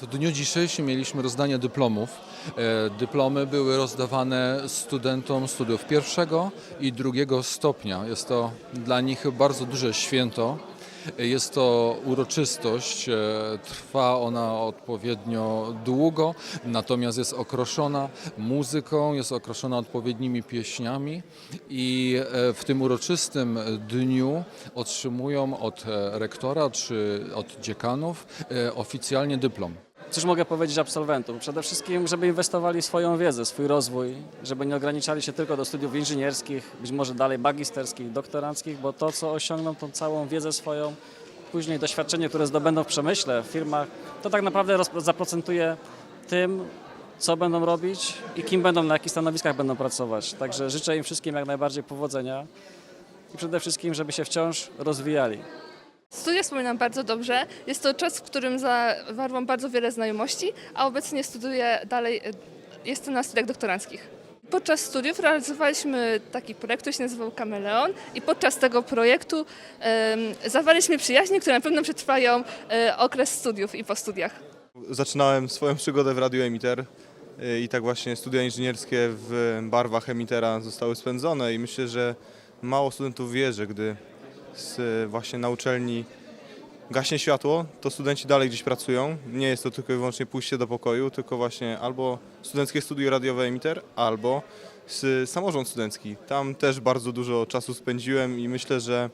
W dniu dzisiejszym mieliśmy rozdanie dyplomów. E, Dyplomy były rozdawane studentom studiów pierwszego i drugiego stopnia. Jest to dla nich bardzo duże święto. E, Jest to uroczystość, e, trwa ona odpowiednio długo, natomiast jest okroszona muzyką, jest okroszona odpowiednimi pieśniami i w tym uroczystym dniu otrzymują od rektora czy od dziekanów oficjalnie dyplom. Cóż mogę powiedzieć absolwentom? Przede wszystkim, żeby inwestowali swoją wiedzę, swój rozwój, żeby nie ograniczali się tylko do studiów inżynierskich, być może dalej magisterskich, doktoranckich, bo to, co osiągną, tą całą wiedzę swoją, później doświadczenie, które zdobędą w przemyśle, w firmach, to tak naprawdę zaprocentuje tym, co będą robić i kim będą, na jakich stanowiskach będą pracować. Także życzę im wszystkim jak najbardziej powodzenia i przede wszystkim, żeby się wciąż rozwijali. Studia wspominam bardzo dobrze. Jest to czas, w którym zawarłam bardzo wiele znajomości, a obecnie studiuję dalej, e, jestem na studiach doktoranckich. Podczas studiów realizowaliśmy taki projekt, który się nazywał Kameleon i podczas tego projektu em, zawarliśmy przyjaźnie, które na pewno przetrwają e, okres studiów i po studiach. Zaczynałem swoją przygodę w Radio Emiter y, i tak właśnie studia inżynierskie w barwach Emitera zostały spędzone i myślę, że mało studentów wie, że gdy z, właśnie na uczelni gaśnie światło, to studenci dalej gdzieś pracują. Nie jest to tylko i wyłącznie pójście do pokoju, tylko właśnie albo studenckie studio radiowe Emiter, albo samorząd studencki. Tam też bardzo dużo czasu spędziłem i myślę, że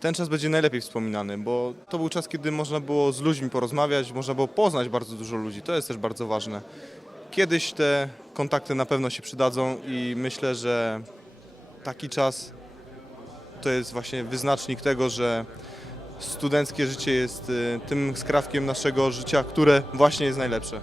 ten czas będzie najlepiej wspominany, bo to był czas, kiedy można było z ludźmi porozmawiać, można było poznać bardzo dużo ludzi. To jest też bardzo ważne. Kiedyś te kontakty na pewno się przydadzą i myślę, że taki czas to jest właśnie wyznacznik tego, że studenckie życie jest y, tym skrawkiem naszego życia, które właśnie jest najlepsze.